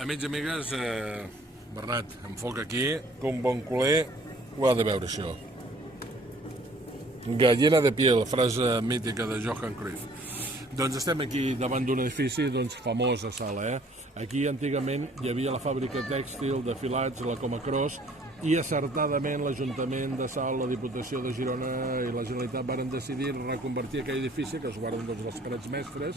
Amics i amigues, Bernat, enfoca aquí, que un bon culer ho ha de veure, això. Gallina de piel, frase mítica de Johan Cruyff. Doncs estem aquí davant d'un edifici famós a Sala. Aquí antigament hi havia la fàbrica tèxtil de filats, la Comacros, i acertadament l'Ajuntament de Salt, la Diputació de Girona i la Generalitat varen decidir reconvertir aquell edifici, que es guarden els parets mestres,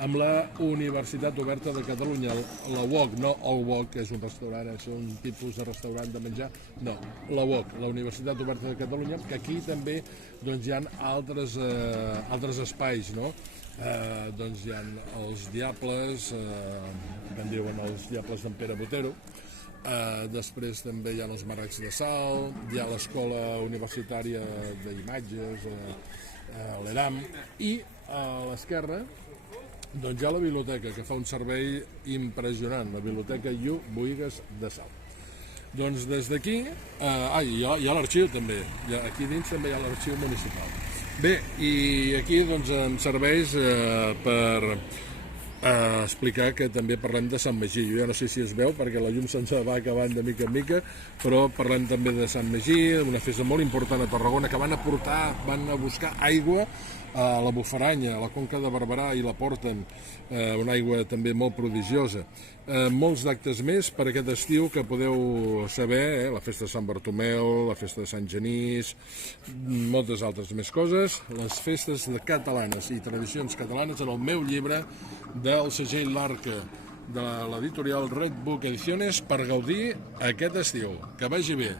amb la Universitat Oberta de Catalunya, la UOC, no el UOC, que és un restaurant, és un tipus de restaurant de menjar, no, la UOC, la Universitat Oberta de Catalunya, que aquí també hi ha altres espais, no? Hi ha els Diables, que en diuen els Diables d'en Pere Botero. Després també hi ha els Marracs de Salt, hi ha l'escola universitària d'imatges, l'ERAM, i a l'esquerra hi ha la biblioteca, que fa un servei impressionant, la Biblioteca Llu Boïgues de Salt. Doncs des d'aquí, hi ha l'arxiu també, aquí dins també hi ha l'arxiu municipal. Bé, i aquí em serveix per explicar que també parlem de Sant Magí. Jo ja no sé si es veu perquè la llum se'ns va acabant de mica en mica, però parlem també de Sant Magí, una festa molt important a Tarragona, que van a buscar aigua a la Bufaranya, a la Conca de Barberà, i la porten, una aigua també molt prodigiosa. Molts d'actes més per aquest estiu que podeu saber, la festa de Sant Bartomeu, la festa de Sant Genís, moltes altres més coses, les festes catalanes i tradicions catalanes en el meu llibre del segell L'Arca de l'editorial Red Book Ediciones per gaudir aquest estiu. Que vagi bé!